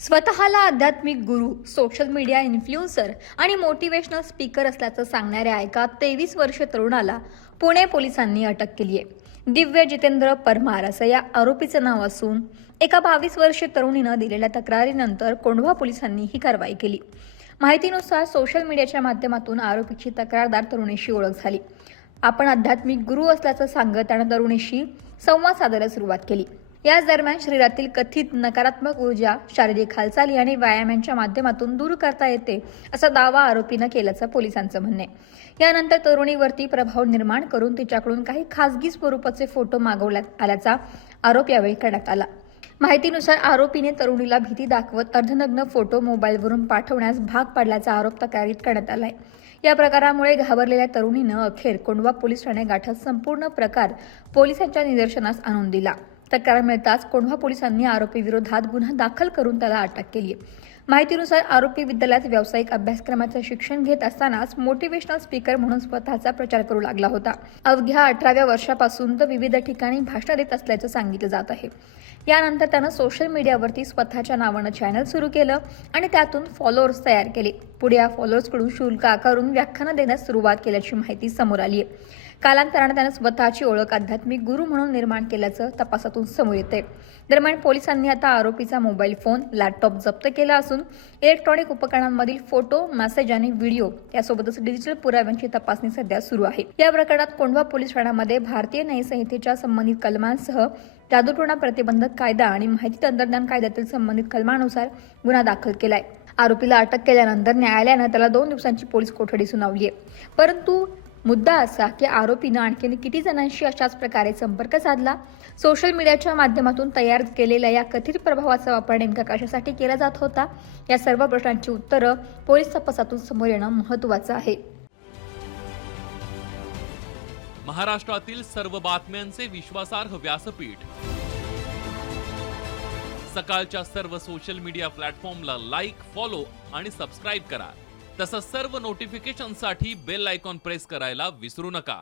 स्वतःला आध्यात्मिक गुरु, social media influencer आणि मोटिवेशनल स्पीकर असल्याचं सांगणाऱ्या एका 23 वर्षीय तरुणाला पुणे पोलिसांनी अटक केली आहे। दिव्य जितेंद्र परमार असं या आरोपीचं नाव असून एका 22 वर्षीय तरुणीनं दिलेल्या तक्रारीनंतर कोंढवा पोलिसांनी ही कारवाई केली। माहितीनुसार सोशल मीडियाच्या माध्यमातून आरोपीची तक्रारदार तरुणीशी ओळख झाली। आपण आध्यात्मिक गुरु असल्याचं सांगत त्यानं तरुणीशी संवाद साधायला सुरुवात केली। याच दरम्यान शरीरातील कथित नकारात्मक ऊर्जा, शारीरिक हालचाली आणि व्यायामांच्या माध्यमातून दूर करता येते असा दावा आरोपीनं केल्याचं पोलिसांचं म्हणणं आहे। यानंतर तरुणीवरती प्रभाव निर्माण करून तिच्याकडून काही खासगी स्वरूपाचे फोटो मागवण्यात आल्याचा आरोप यावेळी करण्यात आला। माहितीनुसार आरोपीने तरुणीला भीती दाखवत अर्धनग्न फोटो मोबाईलवरून पाठवण्यास भाग पाडल्याचा आरोप तक्रारीत करण्यात आलाय। या प्रकारामुळे घाबरलेल्या तरुणीनं अखेर कोंढवा पोलीस ठाणे गाठत संपूर्ण प्रकार पोलिसांच्या निदर्शनास आणून दिला। तक्रार मिळताच कोंढवा पोलिसांनी आरोपी विरोधात गुन्हा दाखल करून त्याला अटक केली आहे। माहितीनुसार आरोपी विद्यालयात व्यावसायिक अभ्यासक्रमाचं शिक्षण घेत असतानाच मोटिवेशनल स्पीकर म्हणून स्वतःचा प्रचार करू लागला होता। अवघ्या 18व्या वर्षापासून तो विविध ठिकाणी भाषण देत असल्याचं सांगितलं जात आहे। यानंतर त्यानं सोशल मीडियावरती स्वतःच्या नावानं चॅनल सुरू केलं आणि त्यातून फॉलोअर्स तयार केले। पुढे या फॉलोअर्सकडून शुल्क आकारून व्याख्यानं देण्यास सुरुवात केल्याची माहिती समोर आली आहे। कालांतराने त्यानं स्वतःची ओळख आध्यात्मिक गुरु म्हणून निर्माण केल्याचं तपासातून समोर येते। दरम्यान पोलिसांनी आता आरोपीचा मोबाईल फोन, लॅपटॉप जप्त केला असून इलेक्ट्रॉनिक उपकरणांमधील फोटो, मेसेज आणि व्हिडिओ यासोबतच डिजिटल पुराव्यांची तपासणी सध्या सुरू आहे। या प्रकरणात कोंढवा पोलीस ठाण्यामध्ये भारतीय न्याय संहितेच्या संबंधित कलमांसह जादूटोणा प्रतिबंधक कायदा आणि माहिती तंत्रज्ञान कायद्यातील संबंधित कलमानुसार गुन्हा दाखल केलाय। आरोपीला अटक केल्यानंतर न्यायालयानं त्याला 2 दिवसांची पोलीस कोठडी सुनावली आहे। परंतु मुद्दा असा की आरोपीनं आणखी किती जणांशी अशाच प्रकारे संपर्क साधला, सोशल मीडियाच्या माध्यमातून तयार केलेल्या या कथित प्रभावाचा वापर नेमका कशासाठी केला जात होता, या सर्व प्रश्नांची उत्तरं पोलीस तपासातून समोर येणं महत्त्वाचं आहे। महाराष्ट्रातील सर्व बातम्यांचे विश्वासार्ह व्यासपीठ, सकाळच्या सर्व सोशल मीडिया प्लॅटफॉर्मला लाईक, फॉलो आणि सबस्क्राईब करा। तसंच सर्व नोटिफिकेशनसाठी बेल आयकॉन प्रेस करायला विसरू नका।